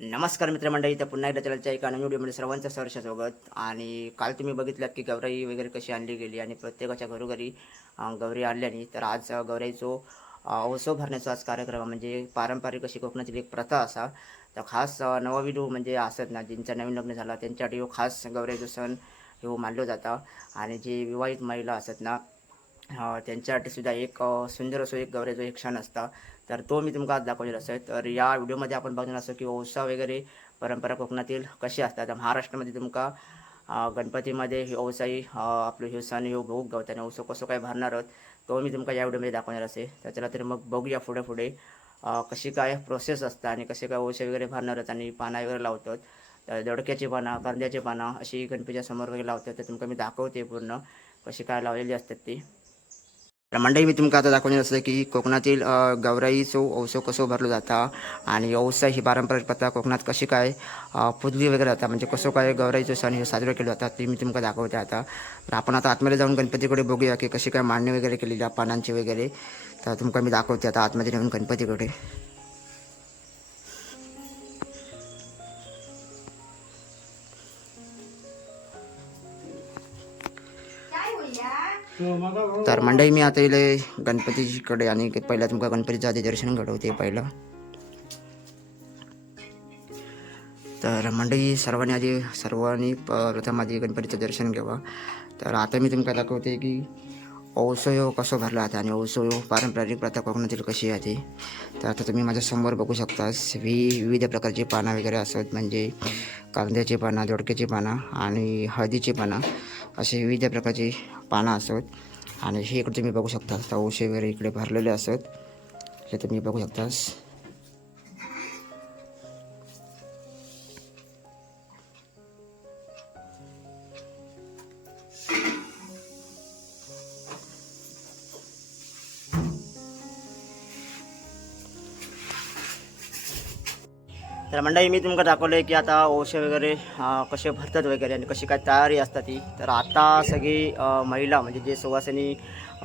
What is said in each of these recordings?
नमस्कार मित्रमंडळी तर पुन्हा एकदा चॅनलच्या एका नवीन व्हिडिओमध्ये सर्वांचं सहर्ष स्वागत. आणि काल तुम्ही बघितलात की गौराई वगैरे कशी आणली गेली आणि प्रत्येकाच्या घरोघरी गौरी आणल्याने तर आज अं, गौराईचो भरण्याचा आज कार्यक्रम म्हणजे पारंपरिक अशी कोकणातील एक प्रथा असा. तर खास अं, नवविधू म्हणजे असत ना ज्यांचा नवीन लग्न झाला त्यांच्यासाठी हो खास गौराईचो सण हो मानलो जाता. आणि जे विवाहित महिला असत ना त्यांच्यासाठी सुद्धा एक सुंदर असो एक गौऱ्याचो एक क्षण असता. तर तो मी तुमका आज दाखवलेला असेल. तर या व्हिडिओमध्ये आपण बघणार असो की ओसा वगैरे परंपरा कोकणातील कशी असतात. तर महाराष्ट्रामध्ये तुमका गणपतीमध्ये ही आपलं हे सण ह्यो भोग गावता आणि कसं काय भरणार आहोत तो मी तुमका या व्हिडिओमध्ये दाखवणार असेल. तर चला तर मग बघूया पुढे पुढे कशी काय प्रोसेस असतं आणि कसे काय औषध वगैरे भरणार आहेत आणि पाना वगैरे लावतात. तर दडक्याची पानं कांद्याची पानं अशी गणपतीच्या समोर वगैरे लावतात. तर तुमका मी दाखवते पूर्ण कशी काय लावलेली असतात ती. मंडळी मी तुमका आता दाखवणार असं की कोकणातील अ, गौराईचो औसो कसो भरलो जाता आणि औसा ही पारंपरिक प्रथा कोकणात कशी काय अ, पुजली वगैरे जाता म्हणजे कसं काय गौराईचो सण हे साजरा केला जातात ते मी तुमका दाखवते आता. तर आपण आता आतमध्ये जाऊन गणपतीकडे बघूया की कशी काय मांडणी वगैरे केलेली आहे पानांची वगैरे. तर तुमका मी दाखवते आता आतमध्ये जाऊन गणपतीकडे. तर मंडळी मी आता इले गणपतीकडे आणि पहिला तुमका गणपतीचं आधी दर्शन घडवते पहिलं. तर मंडळी सर्वांनी आधी सर्वांनी प्रथम आधी गणपतीचं दर्शन घ्यावं. तर आता मी तुमका दाखवते की औसयो कसं भरला आता आणि औसयो पारंपरिक प्रथा कोकणातील कशी आहे ती. तर आता तुम्ही माझ्यासमोर बघू शकतास. वि विविध प्रकारची पानं वगैरे असत म्हणजे कांद्याची पानं दोडक्याची पानं आणि हळदीची पानं असे विविध प्रकारची पानं असत आणि हे इकडे तुम्ही बघू शकता. तवशे वगैरे इकडे भरलेले असत हे तुम्ही बघू शकतास. तर मंडळी मी तुमका दाखवलं की आता ओशे वगैरे कसे भरतात वगैरे आणि कशी काय तयारी असतात ती. तर आता सगळी महिला म्हणजे जे सुवासिनी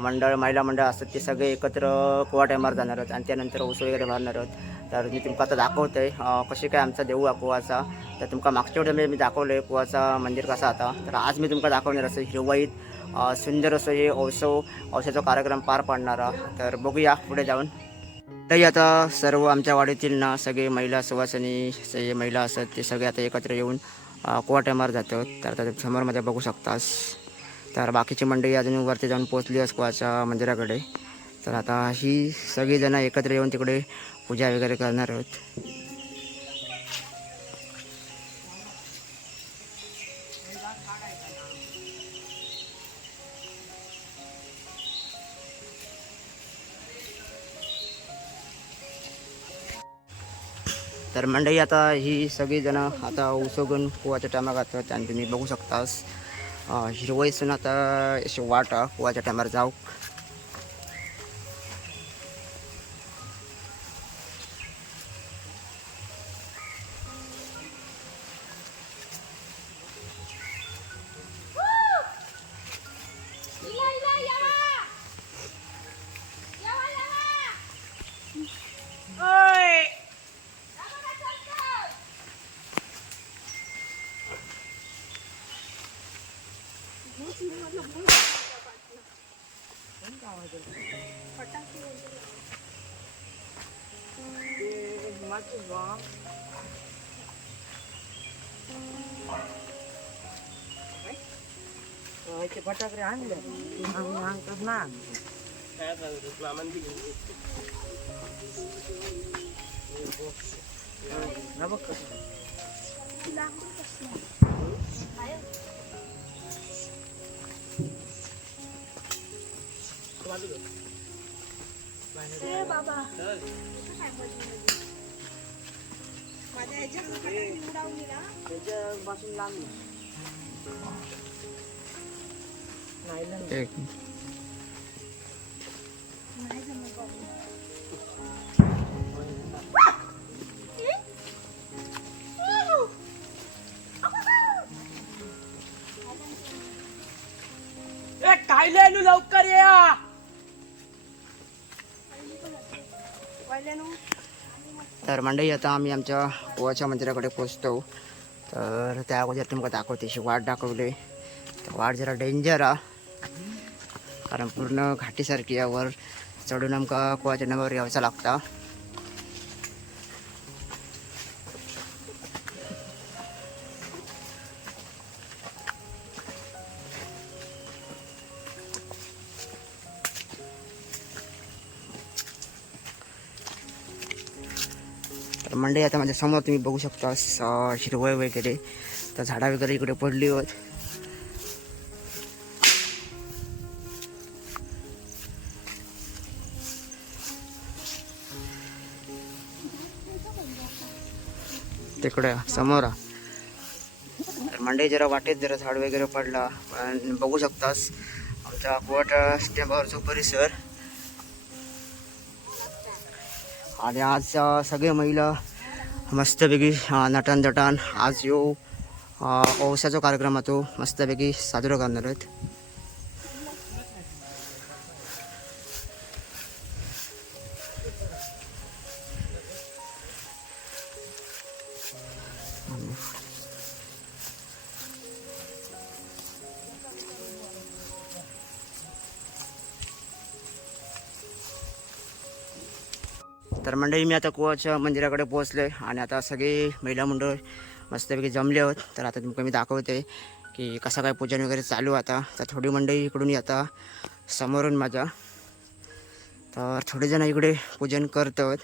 मंडळ महिला मंडळ असतात ते सगळे एकत्र कुवा टायमार जाणार आहेत आणि त्यानंतर ओस वगैरे भरणार आहेत. तर मी तुमका आता दाखवतो आहे कशी काय आमचा देऊ आहे कुवाचा. तर तुमका मागच्या वेळेला मी दाखवलं आहे कुवाचा मंदिर कसा आता. तर आज मी तुमका दाखवणार असं हिरवाईत सुंदर असं हे औसव औषधाचा कार्यक्रम पार पाडणारा. तर बघूया पुढे जाऊन. तरी आता सर्व आमच्या वाडीतील ना सगळे महिला सुवासिनी सगळे महिला असतात ते सगळे आता एकत्र येऊन कोवाट्यामार जातात. तर आता समोरमध्ये बघू शकतास. तर बाकीची मंडळी अजून वरती जाऊन पोचली आहे कुवाच्या मंदिराकडे. तर आता ही सगळीजणं एकत्र येऊन तिकडे पूजा वगैरे करणार आहोत. तर मंडळी आता ही सगळीजणं आता उसोगून कुवाच्या टायमार घालतात आणि तुम्ही बघू शकतास. हिरवयसून आता अशी वाट आहे कुवाच्या टायमार जाऊ फटाकडे आणले आम्ही आणतात ना ना बघ कसं. त्याच्यापासून लांब नाही. नाही लांब. एक तर मंडळी आता आम्ही आमच्या पोहाच्या मंदिराकडे पोचतो. तर त्या अगोदर तुमका दाखवते अशी वाट दाखवली. तर वाट जरा डेंजर आ. कारण पूर्ण घाटीसारखी यावर चढून आमका कोवाच्या नंबर यावचा लागता. तर मंडई आता माझ्यासमोर तुम्ही बघू शकता स- हिरवळ वगैरे. तर झाडा वगैरे इकडे पडली होत. तिकडे समोर. तर मंडई जरा वाटेत जरा झाड वगैरे पडला पण बघू शकतास. आमच्या कोट स्टॅम्पावरचा परिसर. आणि आज सगळे महिला मस्तपैकी नटण नटन आज यो अ, कार्यक्रम तो. मस्तपैकी साजरा करणार आहेत. तर मंडळी मी आता कुवाच्या मंदिराकडे पोहोचले आणि आता सगळी महिला मंडळ मस्तपैकी जमले आहोत. तर आता तुमका मी दाखवते की कसं काय पूजन वगैरे चालू आता. तर थोडी मंडळी इकडून आता समोरून माझ्या. तर थोडेजण इकडे पूजन करत आहोत.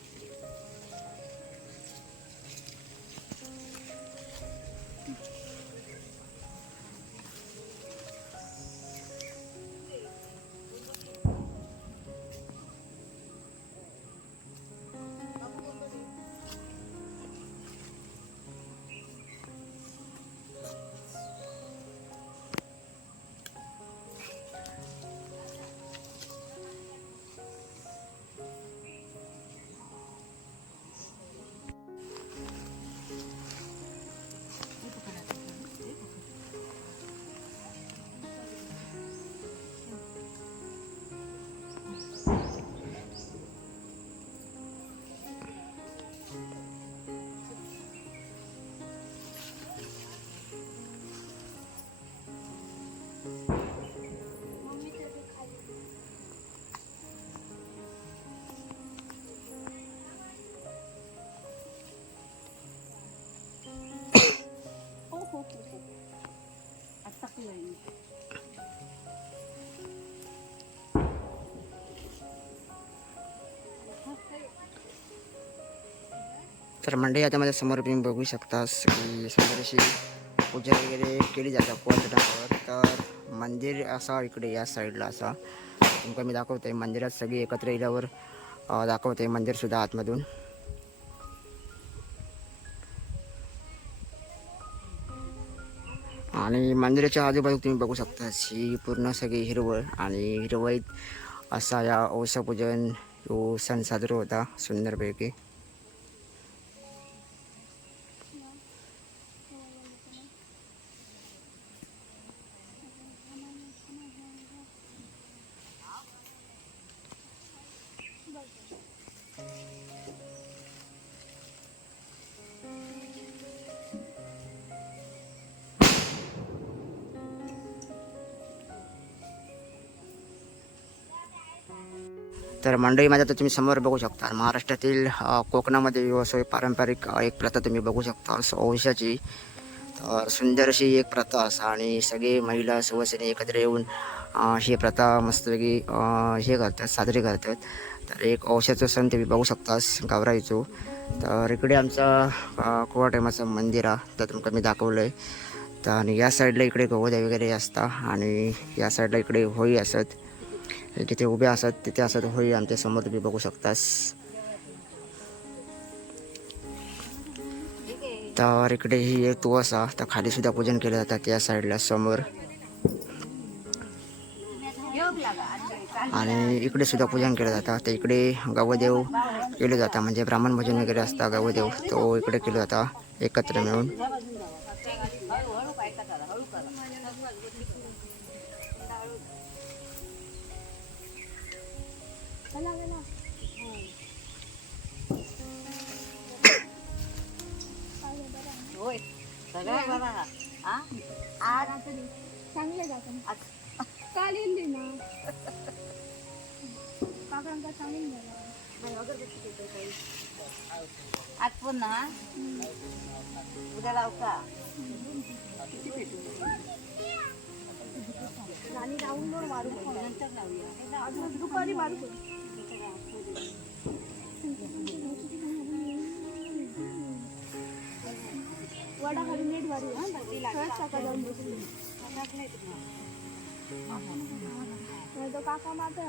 तर मंडळी आता माझ्यासमोर तुम्ही बघू शकतास की समोर अशी पूजा वगैरे केली जाते पोहोचण्यावर तर मंदिर असा इकडे या साईडला असा. तुमका मी दाखवते मंदिरात सगळी एकत्र येल्यावर दाखवते मंदिरसुद्धा आतमधून. आणि मंदिराच्या आजूबाजू तुम्ही बघू शकता ही पूर्ण सगळी हिरवळ आणि हिरवळीत असा या औषपूजन तो सण साजरा होता सुंदरपैकी. तर मंडळी माझ्या तर तुम्ही समोर बघू शकता. महाराष्ट्रातील कोकणामध्ये व्यवसाय पारंपरिक एक प्रथा तुम्ही बघू शकता. वंशाची तर सुंदर अशी एक प्रथा असा आणि सगळे महिला सुवासिनी एकत्र येऊन ही प्रथा मस्तपैकी हे करतात साजरी करतात. तर एक औषधाचा सण तुम्ही बघू शकतास गावराईचो तर इकडे आमचा कोवा मंदिर आहे तर तुमका मी दाखवलं आहे तर आणि या साईडला इकडे गवद्या वगैरे असता आणि या साईडला इकडे होई असत. जिथे उभे असत तिथे असत होई आमच्यासमोर तुम्ही बघू शकतास. तर इकडे ही एक तुळस तर खाली सुद्धा पूजन केलं जातं त्या साईडला समोर. आणि इकडे सुद्धा पूजन केलं जातं. तर इकडे गवदेव केलं जातं म्हणजे ब्राह्मण भजन वगैरे असता गवदेव तो इकडे केलं जाता एकत्र मिळून. बघा. हा? आज चांगले जातात काल येईल ना. काकांका सांगून गेला आज पुन्हा उद्या लाव का आणि राऊंड मारू नंतर लावूया. दुपारी मारू वडा खाली नीट मारू हा. सकाळ जाऊन बसली नाही तर काका मात्र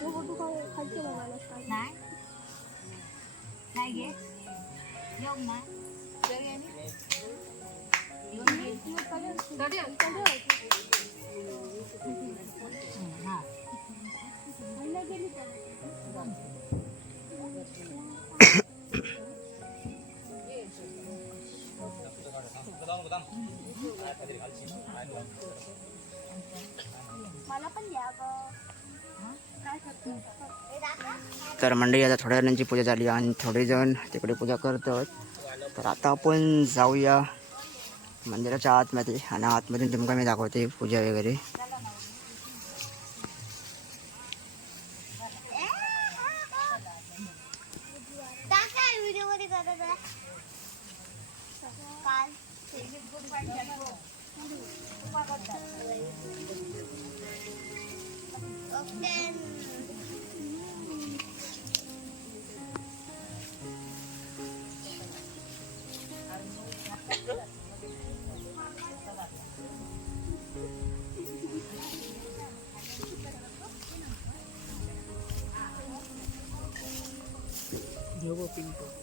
तू खालचे बघायला. नाही नाही घे येऊ ना. हा. तर मंडळी आता थोड्या जणांची पूजा झाली आणि थोडे जण तिकडे पूजा करतात तर आता आपण जाऊया मंदिराच्या आतमध्ये आणि आतमध्ये तुमका मी दाखवते पूजा वगैरे. व्हिडिओ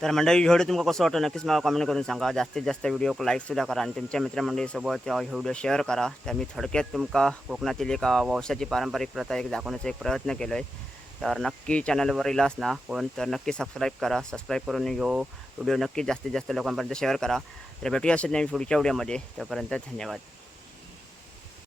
तर मंडळी व्हिडिओ तुमका कसं वाटतं नक्कीच मला कमेंट करून सांगा. जास्तीत जास्त व्हिडिओ लाईकसुद्धा करा आणि तुमच्या मित्रमंडळीसोबत हे व्हिडिओ शेअर करा. तर मी थोडक्यात तुमका कोकणातील एक वंशाची पारंपरिक प्रथा एक दाखवण्याचा एक प्रयत्न केलो आहे तर नक्की चॅनलवर इलास ना कोण तर नक्की सबस्क्राईब करा. सबस्क्राईब करून यो व्हिडिओ नक्की जास्तीत जास्त लोकांपर्यंत शेअर करा. तर भेटूया असेल नाही पुढच्या व्हिडिओमध्ये तोपर्यंत धन्यवाद.